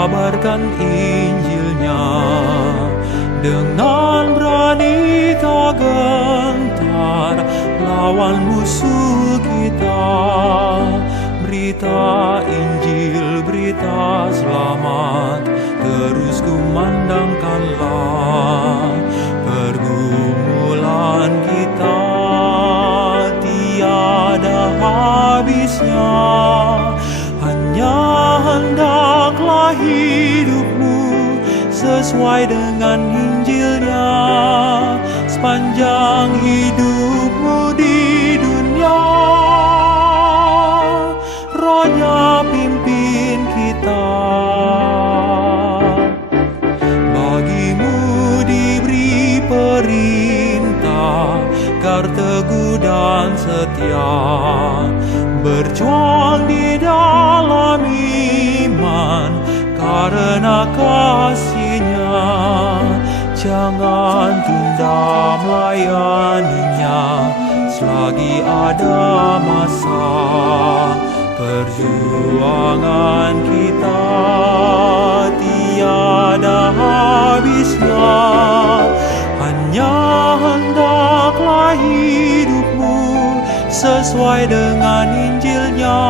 kabarkan Injilnya. Dengan berani tak gentar lawan musuh kita. Berita Injil, berita selamat, terus kumandangkanlah. Pergumulan kita tiada habisnya, hanya hendaklah hidupmu sesuai dengan Injilnya. Sepanjang hidupmu di dunia, Rohnya pimpin kita. Bagimu diberi perintah, agar teguh dan setia, berjuang di dalam iman karena kasih-Nya. Jangan tunda melayaninya selagi ada masa. Perjuangan kita tiada habisnya, hanya hendaklah hidupmu sesuai dengan Injilnya.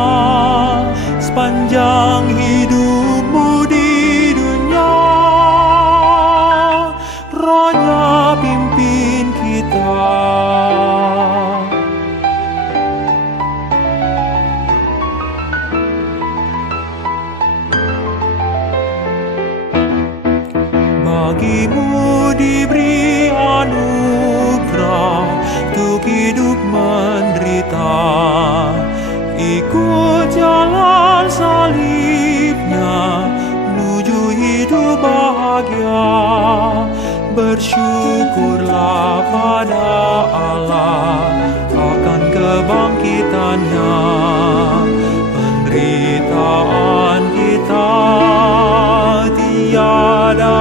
Sepanjang hidupmu di dunia, Rohnya pimpin kita. Bagimu diberi anugerah untuk hidup menderita, ikut jalan salib-Nya menuju hidup bahagia. Bersyukurlah pada Allah akan kebangkitan-Nya. Penderitaan kita tiada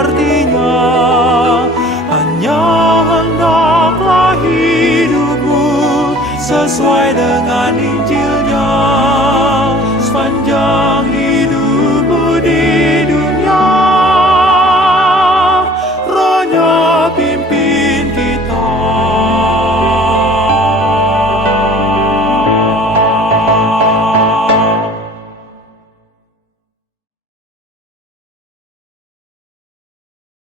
artinya, hanya hendaklah hidupmu sesuai dengan